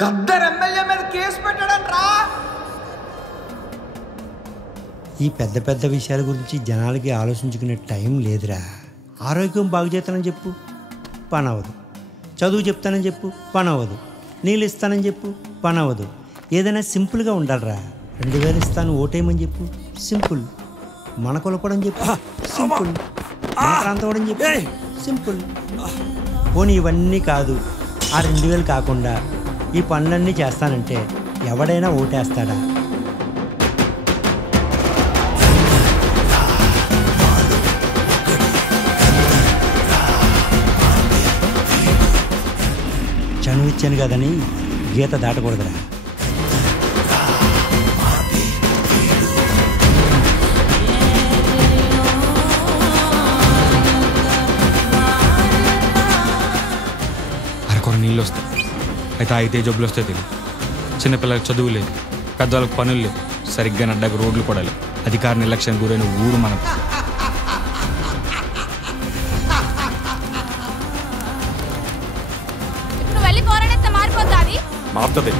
Gaddar MLA మీద case పెట్టాడంట్రా. ఈ పెద్ద పెద్ద విషయాల గురించి జనాలకి ఆలోచించుకునే టైం లేదురా. ఆరోగ్యం బాగు చేస్తానని చెప్పు, పని అవ్వదు. చదువు చెప్తానని చెప్పు, పని అవ్వదు. నీళ్ళు ఇస్తానని చెప్పు, పని అవ్వదు. ఏదైనా సింపుల్గా ఉండాలిరా. 2000 ఇస్తాను ఓటేయమని చెప్పు, సింపుల్. మన కొలపడం చెప్పు, సింపుల్. మన ప్రాంతం చెప్పు, సింపుల్. పోనీ ఇవన్నీ కాదు, ఆ 2000 కాకుండా ఈ పనులన్నీ చేస్తానంటే ఎవడైనా ఓటేస్తాడా? చనువు ఇచ్చాను కదని గీత దాటకూడదురా. అరకొర నీళ్ళు వస్తాయి, అయితే అయితే జబ్బులు వస్తాయి తెలియదు. చిన్నపిల్లలకు చదువు లేదు, పెద్దవాళ్ళకి పనులు లేవు, సరిగ్గా నడ్డకు రోడ్లు కూడా లేవు. అధికార నిర్లక్ష్యానికి గురైన ఊరు మనం. మారుతుంది.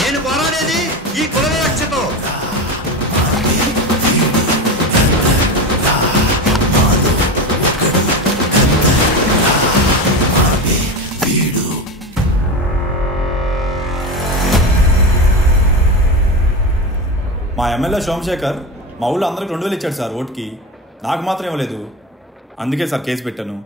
నేను పోరాడేది ఈ కుల వివక్షతో. మా ఎమ్మెల్యే సోమశేఖర్ మా ఊళ్ళో అందరికి 2000 ఇచ్చాడు సార్ ఓటుకి. నాకు మాత్రం ఇవ్వలేదు. అందుకే సార్ కేసు పెట్టాను.